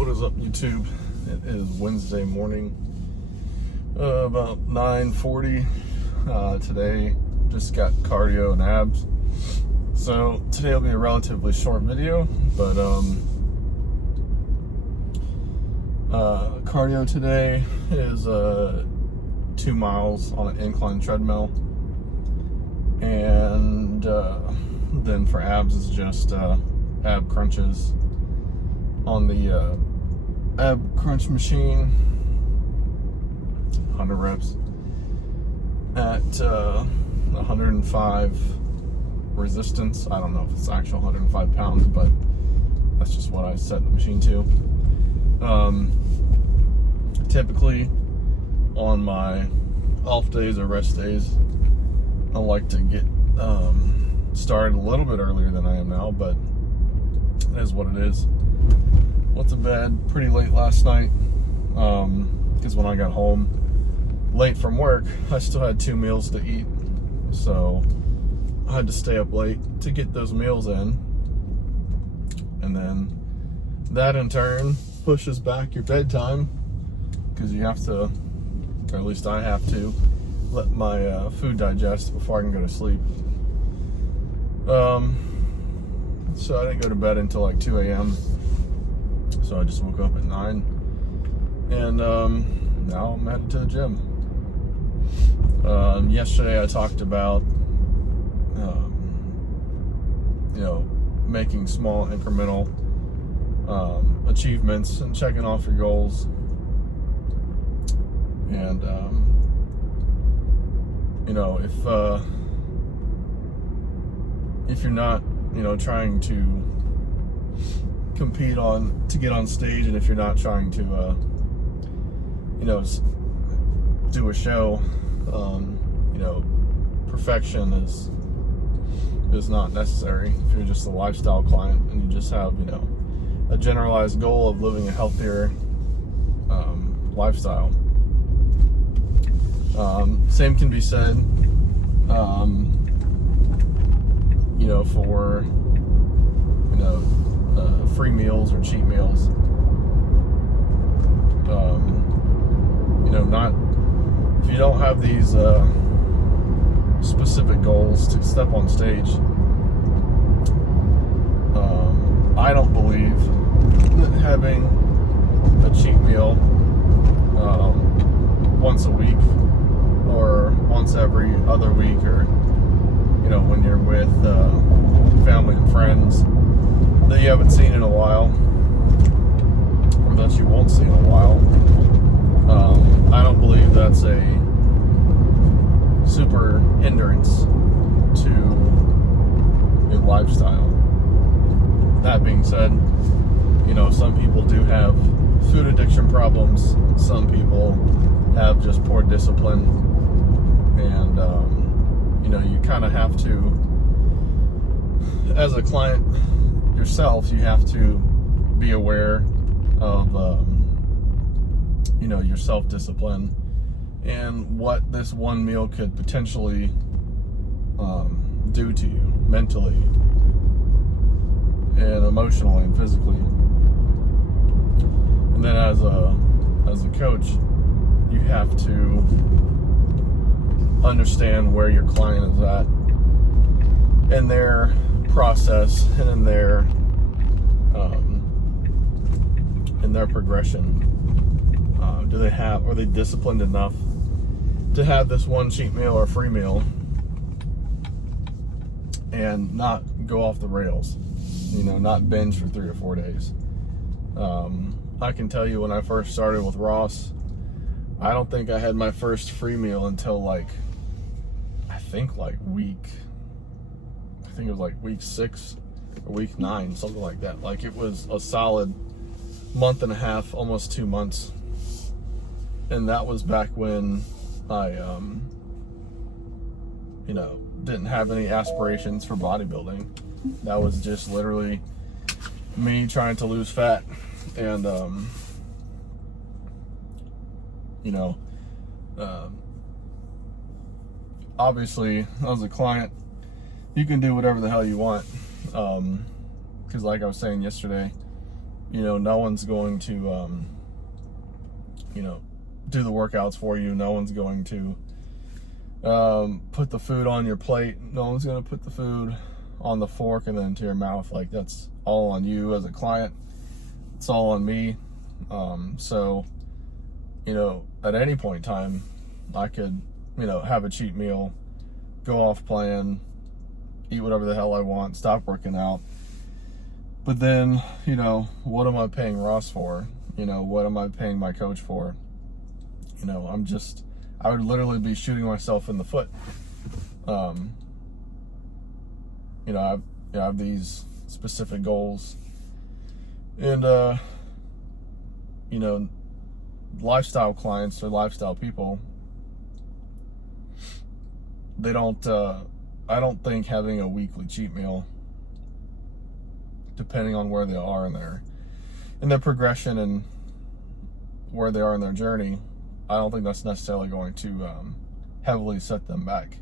What is up, YouTube? It is Wednesday morning, about 9:40. Today, just got cardio and abs. So today will be a relatively short video, but cardio today is 2 miles on an incline treadmill, and then for abs is just ab crunches on the ab crunch machine, 100 reps at 105 resistance. I don't know if it's actual 105 pounds, but that's just what I set the machine to. Typically on my off days or rest days, I like to get started a little bit earlier than I am now, but it is what it is. Went to bed pretty late last night, because when I got home late from work, I still had 2 meals to eat, so I had to stay up late to get those meals in, and then that in turn pushes back your bedtime, because you have to, or at least I have to, let my food digest before I can go to sleep. So I didn't go to bed until like 2 a.m. So I just woke up at 9, and now I'm headed to the gym. Yesterday I talked about, making small incremental achievements and checking off your goals. And, if you're not, trying to compete to get on stage, and if you're not trying to do a show, perfection is not necessary. If you're just a lifestyle client and you just have a generalized goal of living a healthier lifestyle. Same can be said for free meals or cheat meals. Not if you don't have these specific goals to step on stage. I don't believe that having a cheat meal once a week or once every other week, or when you're with family and friends that you haven't seen in a while, or that you won't see in a while, I don't believe that's a super hindrance to a lifestyle. That being said, some people do have food addiction problems. Some people have just poor discipline, and you kind of have to, as a client yourself, you have to be aware of your self-discipline and what this one meal could potentially do to you mentally and emotionally and physically. And then as a coach, you have to understand where your client is at in their process and in their progression. Are they disciplined enough to have this one cheat meal or free meal and not go off the rails, not binge for 3 or 4 days. I can tell you, when I first started with Ross, I don't think I had my first free meal until I think it was week 6 or week 9, something like that. It was a solid month and a half, almost 2 months. And that was back when I, didn't have any aspirations for bodybuilding. That was just literally me trying to lose fat. And, obviously, as a client, you can do whatever the hell you want. Because like I was saying yesterday, no one's going to, do the workouts for you. No one's going to put the food on your plate. No one's going to put the food on the fork and then to your mouth. Like, that's all on you as a client. It's all on me. So, at any point in time, I could, have a cheat meal, go off plan, eat whatever the hell I want, stop working out. But then, what am I paying Ross for? What am I paying my coach for? I would literally be shooting myself in the foot. I have these specific goals, and lifestyle clients or lifestyle people, they don't. I don't think having a weekly cheat meal, depending on where they are in their progression and where they are in their journey, I don't think that's necessarily going to heavily set them back,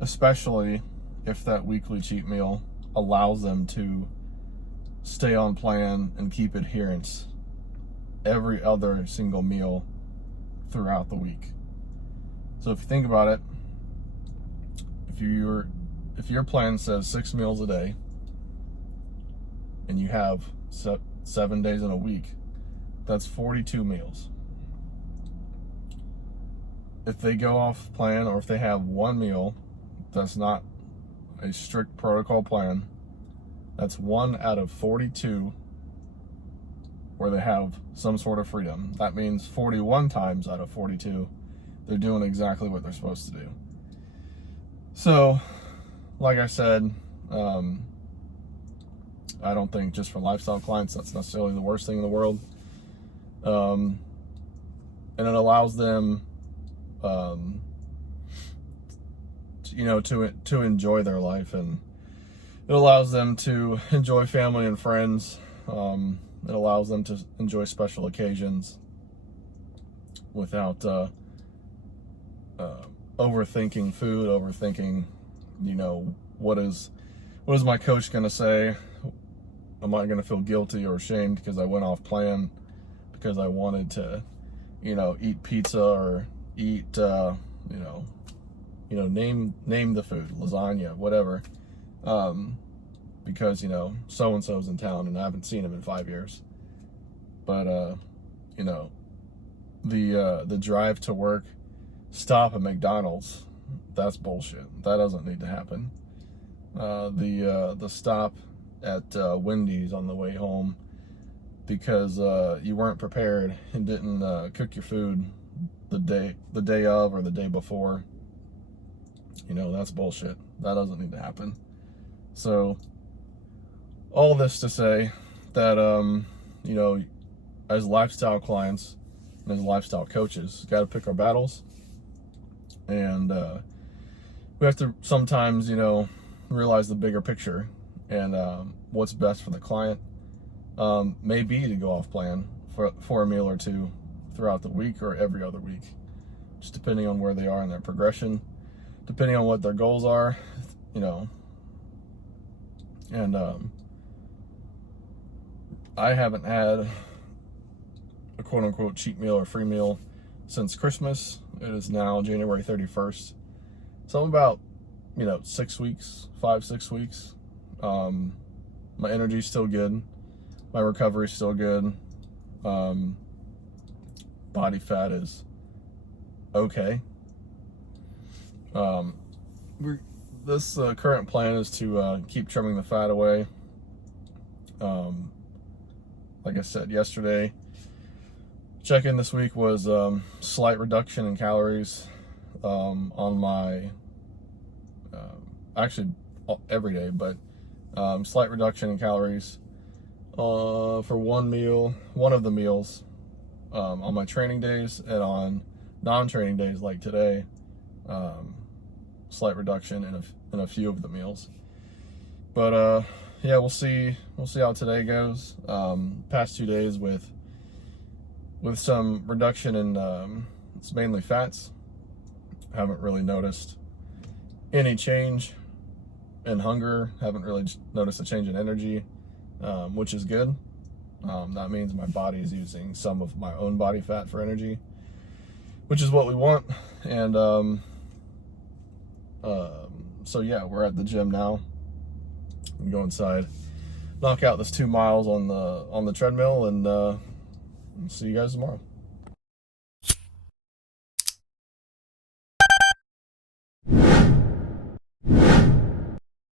especially if that weekly cheat meal allows them to stay on plan and keep adherence every other single meal throughout the week. So if you think about it, if your plan says 6 meals a day and you have 7 days in a week, that's 42 meals. If they go off plan, or if they have one meal that's not a strict protocol plan, that's 1 out of 42 where they have some sort of freedom. That means 41 times out of 42, they're doing exactly what they're supposed to do. So, like I said, I don't think just for lifestyle clients that's necessarily the worst thing in the world. And it allows them, to enjoy their life, and it allows them to enjoy family and friends. It allows them to enjoy special occasions without overthinking food, overthinking, what is my coach going to say? Am I going to feel guilty or ashamed because I went off plan, because I wanted to, eat pizza or eat, name the food, lasagna, whatever, because, so-and-so's in town and I haven't seen him in 5 years. But, the drive to work, stop at McDonald's, that's bullshit. That doesn't need to happen. The stop at Wendy's on the way home because you weren't prepared and didn't cook your food the day of or the day before, that's bullshit. That doesn't need to happen. So all this to say that as lifestyle clients and as lifestyle coaches, got to pick our battles, and we have to sometimes realize the bigger picture, and what's best for the client may be to go off plan for a meal or two throughout the week or every other week, just depending on where they are in their progression, depending on what their goals are, and I haven't had a quote-unquote cheat meal or free meal since Christmas. It is now January 31st. So I'm about 6 weeks, 5-6 weeks. My energy's still good. My recovery's still good. Body fat is okay. This current plan is to keep trimming the fat away. Like I said yesterday, check-in this week was slight reduction in calories on my, actually every day, but slight reduction in calories for one of the meals on my training days, and on non-training days like today, slight reduction in a few of the meals. But yeah, we'll see how today goes. Past 2 days with some reduction in it's mainly fats. Haven't really noticed any change in hunger. Haven't really noticed a change in energy, which is good. That means my body is using some of my own body fat for energy, which is what we want. And so yeah, we're at the gym now. I'm go inside, knock out this 2 miles on the treadmill, and see you guys tomorrow.